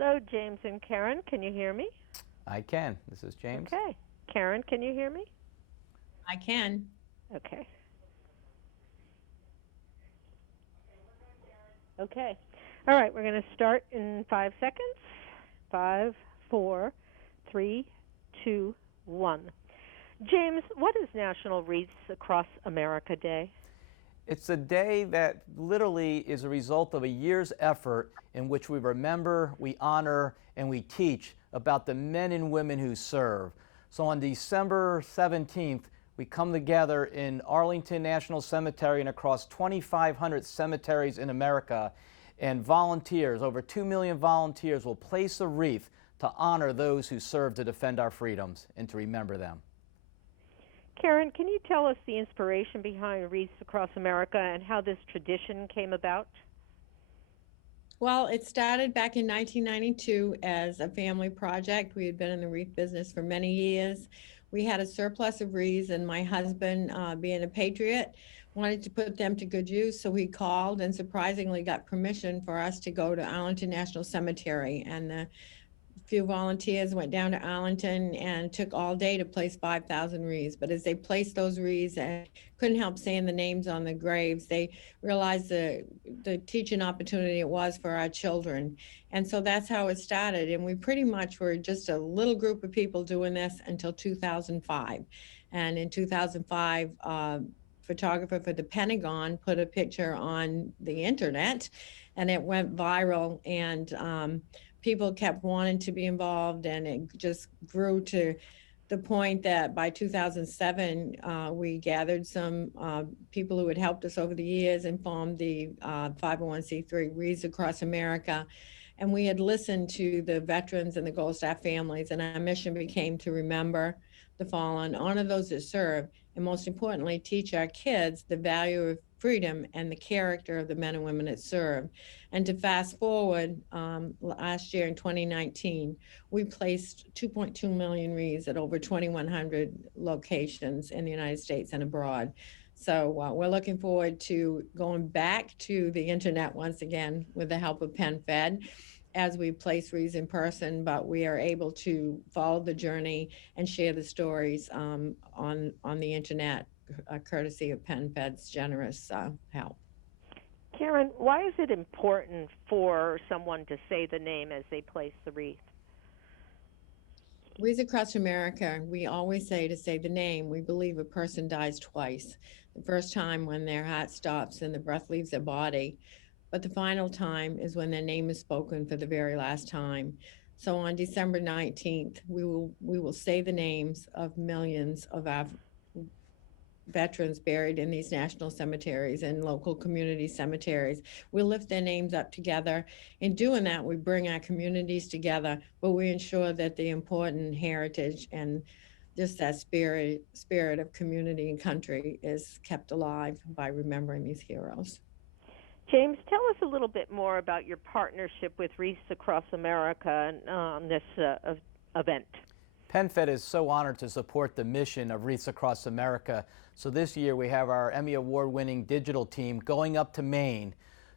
Hello, James and Karen. Can you hear me? I can. This is James. Okay. Karen, can you hear me? I can. Okay. Okay. All right, we're going to start in 5 seconds. Five, four, three, two, one. James, what is National Wreaths Across America Day? It's a day that literally is a result of a year's effort in which we remember, we honor, and we teach about the men and women who serve. So on December 17th, we come together in Arlington National Cemetery and across 2,500 cemeteries in America, and volunteers, over 2 million volunteers, will place a wreath to honor those who serve to defend our freedoms and to remember them. Karen, can you tell us the inspiration behind Wreaths Across America and how this tradition came about? Well, it started back in 1992 as a family project. We had been in the wreath business for many years. We had a surplus of wreaths, and my husband, being a patriot, wanted to put them to good use. So he called and surprisingly got permission for us to go to Arlington National Cemetery. And the few volunteers went down to Arlington and took all day to place 5,000 wreaths. But as they placed those wreaths and couldn't help saying the names on the graves, they realized the teaching opportunity it was for our children. And so that's how it started. And we pretty much were just a little group of people doing this until 2005. And in 2005, photographer for the Pentagon put a picture on the internet, and it went viral. And people kept wanting to be involved, and it just grew to the point that by 2007, we gathered some people who had helped us over the years and formed the 501c3 Wreaths Across America. And we had listened to the veterans and the Gold Star families, and our mission became to remember the fallen, honor those that serve, and most importantly, teach our kids the value of freedom and the character of the men and women that serve. And to fast forward, last year in 2019, we placed 2.2 million wreaths at over 2,100 locations in the United States and abroad. So we're looking forward to going back to the internet once again with the help of PenFed as we place wreaths in person, but we are able to follow the journey and share the stories on the internet, courtesy of PenFed's generous help. Karen, why is it important for someone to say the name as they place the wreath? Wreaths Across America, we always say to say the name. We believe a person dies twice. The first time when their heart stops and the breath leaves their body, but the final time is when their name is spoken for the very last time. So on December 19th, we will say the names of millions of our veterans buried in these national cemeteries and local community cemeteries. We lift their names up together. In doing that, we bring our communities together, but we ensure that the important heritage and just that spirit of community and country is kept alive by remembering these heroes. James, tell us a little bit more about your partnership with Wreaths Across America on this event. PenFed is so honored to support the mission of Wreaths Across America. So this year we have our Emmy Award-winning digital team going up to Maine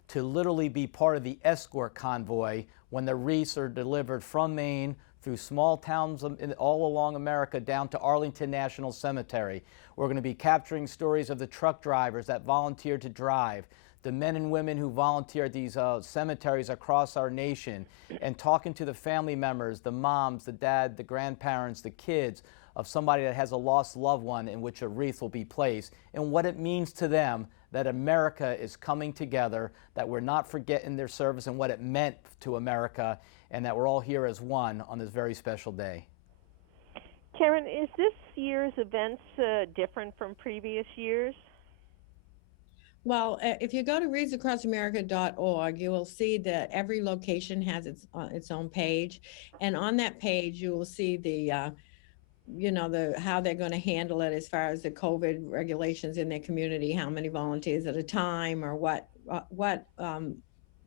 to literally be part of the escort convoy when the wreaths are delivered from Maine through small towns all along America down to Arlington National Cemetery. We're going to be capturing stories of the truck drivers that volunteer to drive, the men and women who volunteer at these cemeteries across our nation, and talking to the family members, the moms, the dad, the grandparents, the kids of somebody that has a lost loved one in which a wreath will be placed, and what it means to them that America is coming together, that we're not forgetting their service and what it meant to America, and that we're all here as one on this very special day. Karen, is this year's events different from previous years? Well, if you go to wreathsacrossamerica.org, you will see that every location has its own page, and on that page you will see the how they're going to handle it as far as the COVID regulations in their community, how many volunteers at a time, or what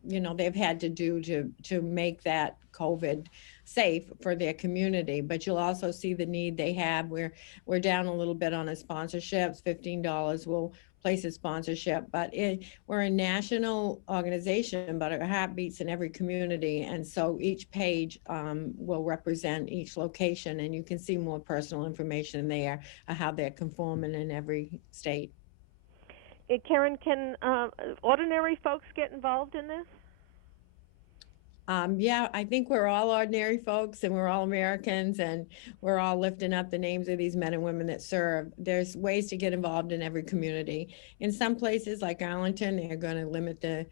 they've had to do to make that COVID safe for their community. But you'll also see the need they have. We're down a little bit on the sponsorships, $15. We'll places sponsorship, but we're a national organization, but our heart beats in every community. And so each page will represent each location, and you can see more personal information there of how they're conforming in every state. Karen, can ordinary folks get involved in this? Yeah, I think we're all ordinary folks and we're all Americans and we're all lifting up the names of these men and women that serve. There's ways to get involved in every community. In some places like Arlington, they're going to limit the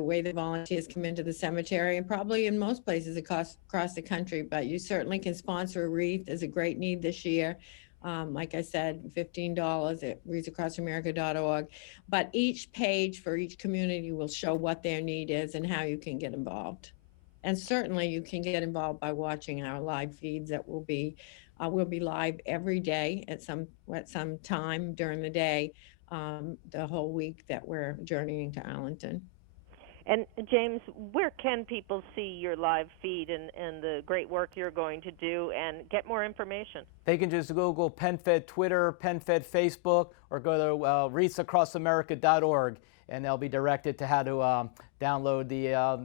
way the volunteers come into the cemetery, and probably in most places across the country, but you certainly can sponsor a wreath. There's a great need this year. Like I said, $15 at wreathsacrossamerica.org. But each page for each community will show what their need is and how you can get involved. And certainly you can get involved by watching our live feeds that will be live every day at some time during the day, the whole week that we're journeying to Arlington. And James, where can people see your live feed and the great work you're going to do and get more information? They can just Google PenFed Twitter, PenFed Facebook, or go to wreathsacrossamerica.org, and they'll be directed to how to download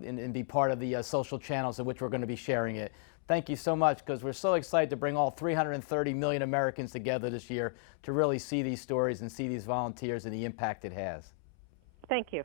and be part of the social channels in which we're going to be sharing it. Thank you so much, because we're so excited to bring all 330 million Americans together this year to really see these stories and see these volunteers and the impact it has. Thank you.